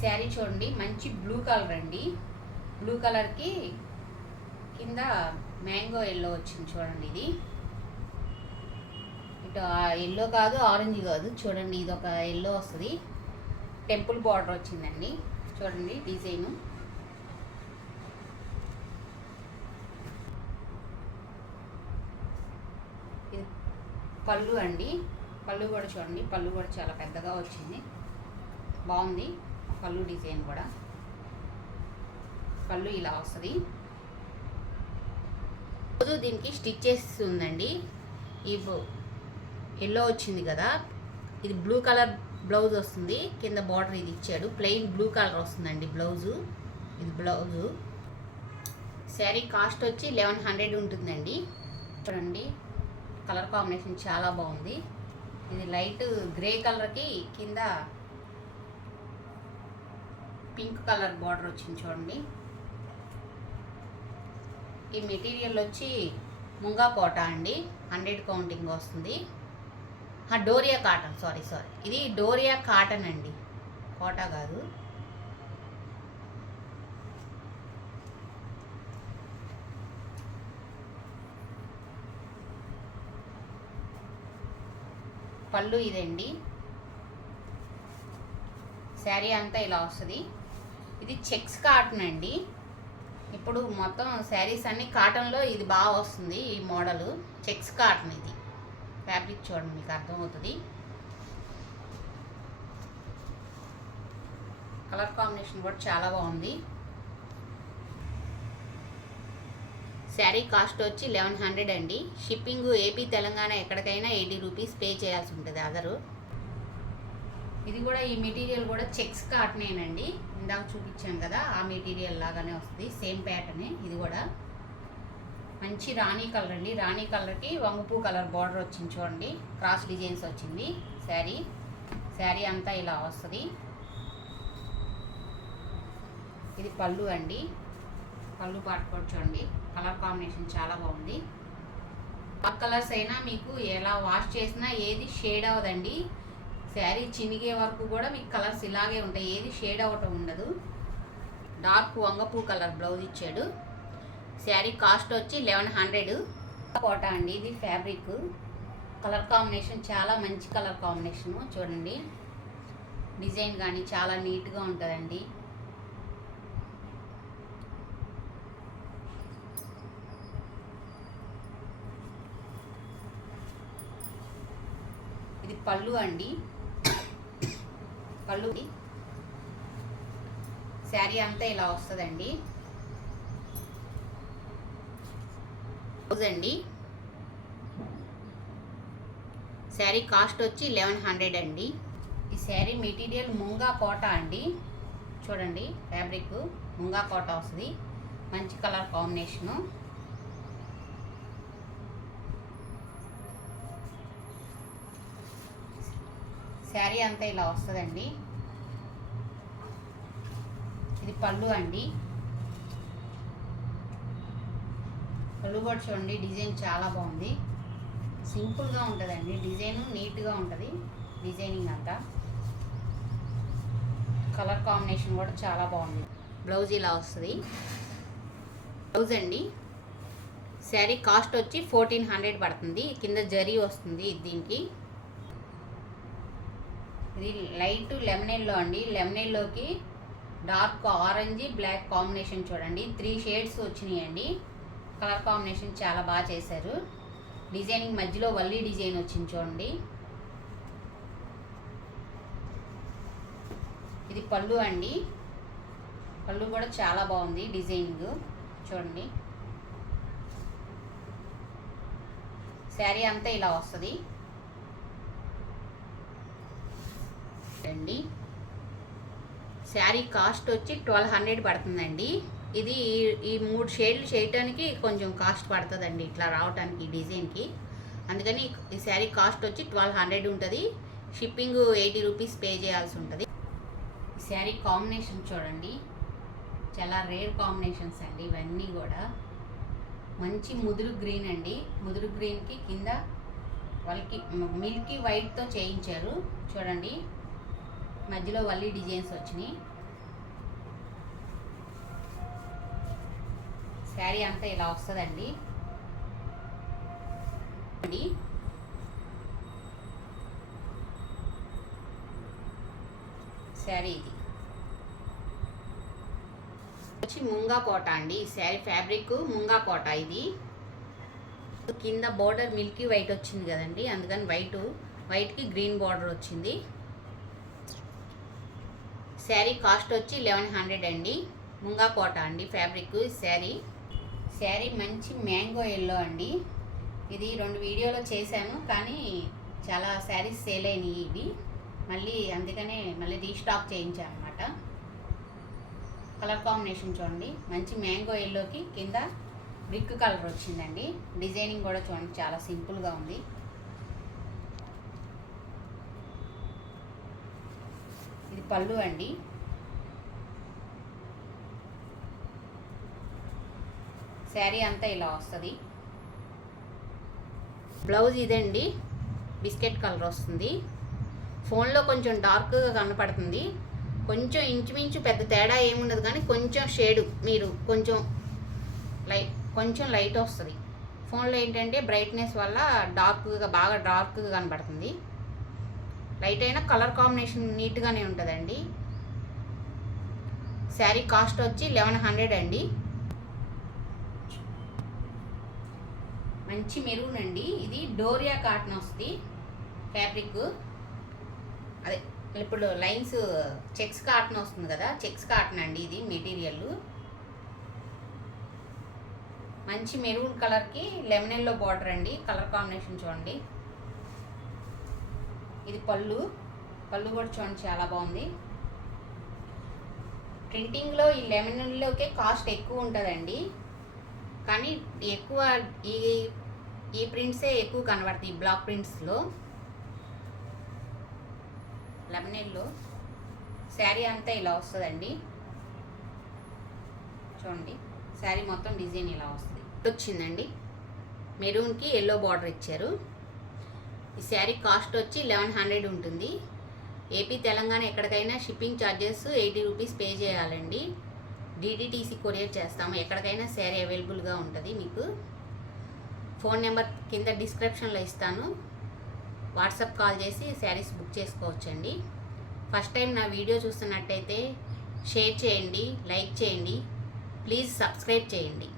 శారీ చూడండి, మంచి blue colour అండి. బ్లూ కలర్కి కింద మ్యాంగో ఎల్లో వచ్చింది చూడండి. ఇది ఇటు ఎల్లో కాదు, ఆరెంజ్ కాదు, చూడండి ఇది ఒక ఎల్లో వస్తుంది. టెంపుల్ బార్డర్ వచ్చిందండి చూడండి డిజైను. ఇది పళ్ళు అండి. పళ్ళు కూడా చూడండి, పళ్ళు కూడా చాలా పెద్దగా వచ్చింది, బాగుంది పళ్ళు డిజైన్ కూడా. పళ్ళు ఇలా వస్తుంది. రోజు దీనికి స్టిచ్ చేసి ఉందండి. ఈ ఎల్లో వచ్చింది కదా, ఇది బ్లూ కలర్ బ్లౌజ్ వస్తుంది. కింద బార్డర్ ఇది ఇచ్చాడు, ప్లెయిన్ బ్లూ కలర్ వస్తుందండి బ్లౌజు. ఇది బ్లౌజు. శారీ కాస్ట్ వచ్చి 1100 ఉంటుందండి. చూడండి కలర్ కాంబినేషన్ చాలా బాగుంది. ఇది లైట్ గ్రే కలర్కి కింద పింక్ కలర్ బార్డర్ వచ్చింది చూడండి. ఈ మెటీరియల్ వచ్చి ముంగా కోట అండి, 100 కౌంటింగ్ వస్తుంది. డోరియా కాటన్, సారీ ఇది డోరియా కాటన్ అండి, కోటా కాదు. పళ్ళు ఇదండి. శారీ అంతా ఇలా వస్తుంది. ఇది చెక్స్ కాటన్ అండి. ఇప్పుడు మొత్తం శారీస్ అన్నీ కాటన్లో ఇది బాగా వస్తుంది. ఈ మోడలు చెక్స్ కాటన్. ఇది ఫ్యాబ్రిక్ చూడండి, మీకు అర్థమవుతుంది. కలర్ కాంబినేషన్ కూడా చాలా బాగుంది. శారీ కాస్ట్ వచ్చి 1100 అండి. షిప్పింగ్ ఏపీ తెలంగాణ ఎక్కడికైనా 80 రూపీస్ పే చేయాల్సి ఉంటుంది అదరు. ఇది కూడా, ఈ మెటీరియల్ కూడా చెక్స్ కాటనేనండి. ఇందాక చూపించాను కదా, ఆ మెటీరియల్ లాగానే వస్తుంది, సేమ్ ప్యాటర్నే. ఇది కూడా మంచి రాణి కలర్ అండి. రాణి కలర్కి వంగుపూ కలర్ బార్డర్ వచ్చింది చూడండి, క్రాస్ డిజైన్స్ వచ్చింది. శారీ అంతా ఇలా వస్తుంది. ఇది పళ్ళు అండి. పళ్ళు పాటు కూడా చూడండి, కలర్ కాంబినేషన్ చాలా బాగుంది. ఆ కలర్స్ అయినా మీకు ఎలా వాష్ చేసినా ఏది షేడ్ అవ్వదండి. శారీ చినిగే వరకు కూడా మీకు కలర్స్ ఇలాగే ఉంటాయి, ఏది షేడ్ అవ్వటం ఉండదు. డార్క్ వంగపూ కలర్ బ్లౌజ్ ఇచ్చాడు. శారీ కాస్ట్ వచ్చి 1100. కోట అండి ఇది ఫ్యాబ్రిక్. కలర్ కాంబినేషన్ చాలా మంచి కలర్ కాంబినేషను. చూడండి డిజైన్ కానీ చాలా నీట్గా ఉంటుందండి. ఇది పళ్ళు అండి. పళ్ళు శారీ అంతా ఇలా వస్తుందండి. బ్లౌజ్ అండి. శారీ కాస్ట్ వచ్చి 1100 అండి. ఈ శారీ మెటీరియల్ ముంగా కోట అండి. చూడండి ఫ్యాబ్రిక్ ముంగా కోట వస్తుంది, మంచి కలర్ కాంబినేషను. శారీ అంతా ఇలా వస్తుందండి. ఇది పళ్ళు అండి. పళ్ళు కూడా చూడండి, డిజైన్ చాలా బాగుంది, సింపుల్గా ఉంటుందండి. డిజైన్ నీట్గా ఉంటుంది, డిజైనింగ్ అంతా. కలర్ కాంబినేషన్ కూడా చాలా బాగుంది. బ్లౌజ్ ఇలా వస్తుంది. బ్లౌజ్ అండి. శారీ కాస్ట్ వచ్చి 1400 పడుతుంది. కింద జరీ వస్తుంది దీనికి. ఇది లైట్ లెమన్ ఎల్లో అండి. లెమన్ ఎల్లోకి డార్క్ ఆరెంజ్ బ్లాక్ కాంబినేషన్ చూడండి, 3 షేడ్స్ వచ్చినాయండి. కలర్ కాంబినేషన్ చాలా బాగా చేశారు. డిజైనింగ్ మధ్యలో వల్లి డిజైన్ వచ్చింది చూడండి. ఇది పళ్ళు అండి. పళ్ళు కూడా చాలా బాగుంది డిజైనింగ్ చూడండి. శారీ అంతా ఇలా వస్తుంది అండి. శారీ కాస్ట్ వచ్చి 1200 పడుతుందండి. ఇది ఈ 3 షేడ్లు చేయటానికి కొంచెం కాస్ట్ పడుతుందండి, ఇట్లా రావడానికి ఈ డిజైన్కి. అందుకని ఈ శారీ కాస్ట్ వచ్చి 1200 ఉంటుంది. షిప్పింగ్ 80 రూపీస్ పే చేయాల్సి ఉంటుంది. ఈ శారీ కాంబినేషన్ చూడండి, చాలా రేర్ కాంబినేషన్స్ అండి ఇవన్నీ కూడా. మంచి ముదురు గ్రీన్ అండి. ముదురు గ్రీన్కి కింద వాళ్ళకి మిల్కీ వైట్తో చేయించారు చూడండి. మధ్యలో వల్లి డిజైన్స్ వచ్చినాయి. శారీ అంతా ఇలా వస్తుందండి. శారీ ఇది వచ్చి ముంగా కోట అండి. ఈ శారీ ఫ్యాబ్రిక్ ముంగా కోట. ఇది కింద బోర్డర్ మిల్కీ వైట్ వచ్చింది కదండి, అందుకని వైట్కి గ్రీన్ బార్డర్ వచ్చింది. శారీ కాస్ట్ వచ్చి 1100 అండి. ముంగా కోట అండి ఫ్యాబ్రిక్ శారీ మంచి మ్యాంగో ఎల్లో అండి. ఇది 2 వీడియోలో చేశాను, కానీ చాలా శారీస్ సేల్ అయినాయి ఇవి. అందుకనే మళ్ళీ రీస్టాక్ చేయించాను అనమాట. కలర్ కాంబినేషన్ చూడండి, మంచి మ్యాంగో ఎల్లోకి కింద బ్రిక్ కలర్ వచ్చిందండి. డిజైనింగ్ కూడా చూడండి, చాలా సింపుల్గా ఉంది. ఇది పళ్ళు అండి. శారీ అంతా ఇలా వస్తుంది. బ్లౌజ్ ఇదండి, బిస్కెట్ కలర్ వస్తుంది. ఫోన్లో కొంచెం డార్క్గా కనపడుతుంది, కొంచెం ఇంచుమించు పెద్ద తేడా ఏముండదు, కానీ కొంచెం షేడు మీరు కొంచెం లైట్ వస్తుంది. ఫోన్లో ఏంటంటే బ్రైట్నెస్ వల్ల బాగా డార్క్గా కనపడుతుంది. లైట్ అయినా కలర్ కాంబినేషన్ నీట్గానే ఉంటుందండి. శారీ కాస్ట్ వచ్చి 1100 అండి. మంచి మెరూన్ అండి. ఇది డోరియా కాటన్ వస్తుంది ఫ్యాబ్రిక్. అదే ఇప్పుడు లైన్స్ చెక్స్ కాటన్ వస్తుంది కదా, చెక్స్ కాటన్ అండి ఇది మెటీరియల్. మంచి మెరూన్ కలర్కి లెమన్ ఎల్లో బార్డర్ అండి. కలర్ కాంబినేషన్ చూడండి. ఇది పళ్ళు కూడా చూడండి, చాలా బాగుంది. ప్రింటింగ్లో ఈ లెమన్ ఎల్లోకే కాస్ట్ ఎక్కువ ఉంటుందండి, కానీ ఎక్కువ ఈ ప్రింట్సే ఎక్కువ కనబడతాయి బ్లాక్ ప్రింట్స్లో. లెమన్ ఎల్లో శారీ అంతా ఇలా వస్తుందండి. చూడండి, శారీ మొత్తం డిజైన్ ఇలా వస్తుంది. వచ్చిందండి, మెరూన్కి ఎల్లో బార్డర్ ఇచ్చారు. ఈ శారీ కాస్ట్ వచ్చి 1100 ఉంటుంది. ఏపీ తెలంగాణ ఎక్కడికైనా షిప్పింగ్ ఛార్జెస్ 80 రూపీస్ పే చేయాలండి. DTDC కొరియర్ చేస్తాము. ఎక్కడికైనా శారీ అవైలబుల్గా ఉంటుంది. మీకు ఫోన్ నెంబర్ కింద డిస్క్రిప్షన్లో ఇస్తాను, వాట్సాప్ కాల్ చేసి శారీస్ బుక్ చేసుకోవచ్చండి. ఫస్ట్ టైం నా వీడియో చూస్తున్నట్టయితే షేర్ చేయండి, లైక్ చేయండి, ప్లీజ్ సబ్స్క్రైబ్ చేయండి.